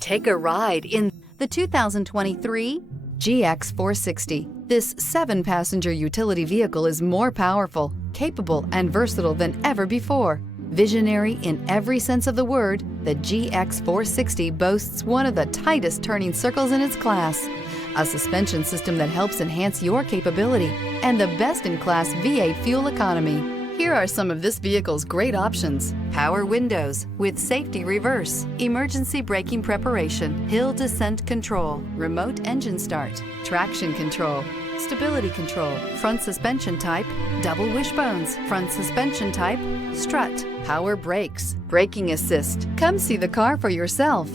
Take a ride in the 2023 GX 460. This 7-passenger utility vehicle is more powerful, capable, and versatile than ever before. Visionary in every sense of the word, the GX 460 boasts one of the tightest turning circles in its class, a suspension system that helps enhance your capability, and the best-in-class V8 fuel economy. Here are some of this vehicle's great options: power windows with safety reverse, emergency braking preparation, hill descent control, remote engine start, traction control, stability control, front suspension type, double wishbones, front suspension type, strut, power brakes, braking assist. Come see the car for yourself.